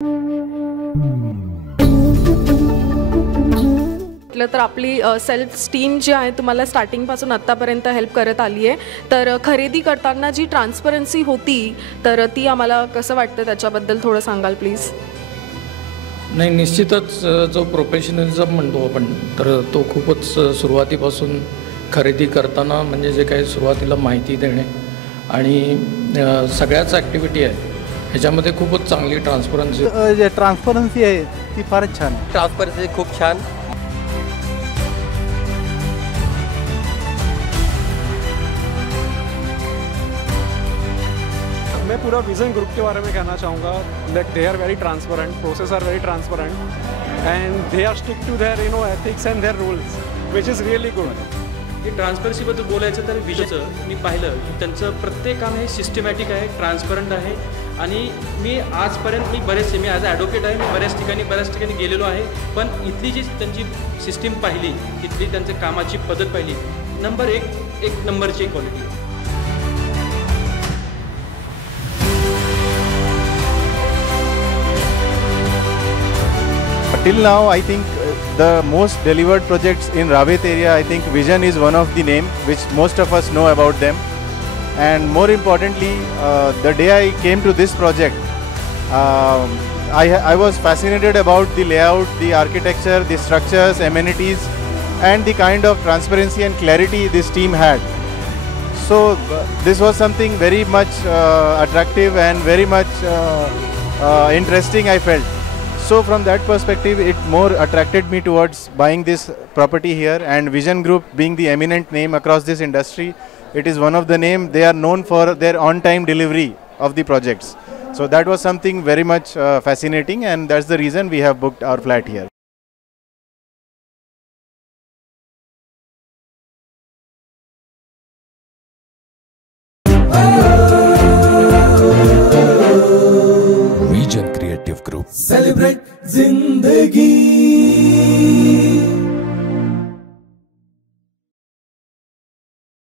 तर आपली self esteem जी आहे तुम्हाला स्टार्टिंगपासून आत्तापर्यंत हेल्प करत आली आहे. तर खरेदी करताना जी ट्रान्सपरन्सी होती तर ती आम्हाला कसं वाटतं त्याच्याबद्दल थोडं सांगाल प्लीज. नाही, निश्चितच जो प्रोफेशनलिझम म्हणतो आपण तर तो खूपच सुरुवातीपासून खरेदी करताना म्हणजे जे काही सुरुवातीला माहिती देणे आणि सगळ्याच ॲक्टिव्हिटी आहे ह्याच्यामध्ये खूपच चांगली ट्रान्सपरन्सी आहे ती फारच छान. ट्रान्सपरन्सी खूप छान. मैं पूरा विजन ग्रुप के बारे में कहना चाहूँगा. Like they are very transparent, process are very transparent and they are stick to their ethics and their rules which is really good. की ट्रान्सपरन्सीबद्दल बोलायचं तर विजनचं मी पाहिलं की त्यांचं प्रत्येक काम हे सिस्टमॅटिक आहे, ट्रान्सपरंट आहे. आणि मी आजपर्यंत मी ॲज अ ॲडव्होकेट आहे, मी बऱ्याच ठिकाणी गेलेलो आहे. पण इथली जी त्यांची सिस्टीम पाहिली, इथली त्यांची कामाची पद्धत पाहिली, नंबर एक नंबरची quality. Till now, I think the most delivered projects in Rawet area, I think Vision is one of the name which most of us know about them. And more importantly, the day I came to this project, I was fascinated about the layout, the architecture, the structures, amenities, and the kind of transparency and clarity this team had. So this was something very much attractive and very much interesting, I felt. So from that perspective, it more attracted me towards buying this property here. And Vision Group being the eminent name across this industry, it is one of the name. They are known for their on-time delivery of the projects. So that was something very much fascinating, and that's the reason we have booked our flat here. Vision Creative Group. Celebrate Zindagi.